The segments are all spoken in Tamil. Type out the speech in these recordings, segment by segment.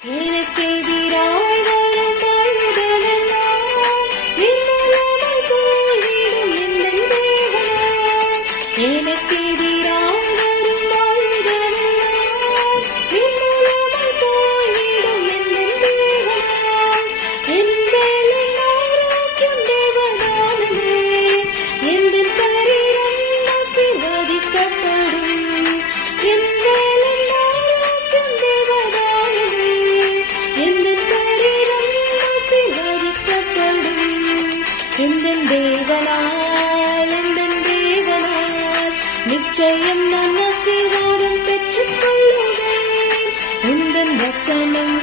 எனக்கெதிராய் வரும் ஆயுதமெல்லாம் இன்னுலமை போய்விடும் எந்தன் தேவனாய். எனக்கெதிராய் வரும் ஆயுதமெல்லாம் இன்னுலமை போய்விடும் எந்தன் தேவனாய். என் வேலை ஆரோக்கியம் தேவதானமே, எந்தன் சரீரம் ஆசீர்வதிக்கப்படும். என் வேலை ஆரோக்கியம் தேவதானமே, எந்தன் சரீரம் ஆசீர்வதிக்கப்படும். எந்தன் தேவனால் நிச்சயம் நான் ஆசீர்வாதம் பெற்றுக் கொள்ளுவேன். உந்தன் வசனம்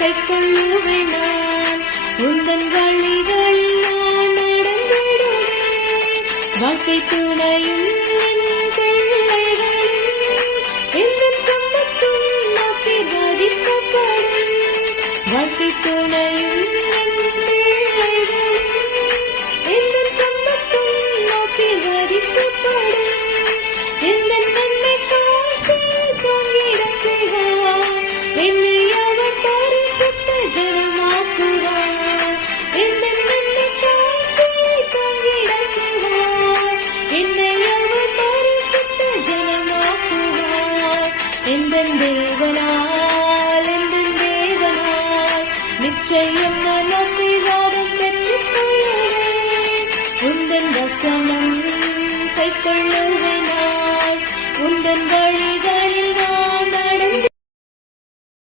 கைக்கொள்ளுவேன். நான் உந்தன் வழிகளில் நான் நடந்திடுவேன். வாழ்க்கை துணையும் என் பிள்ளைகளும் எந்தன் சம்பத்தும் ஆசீர்வதிக்கப்படும். வாழ்க்கை துணையும்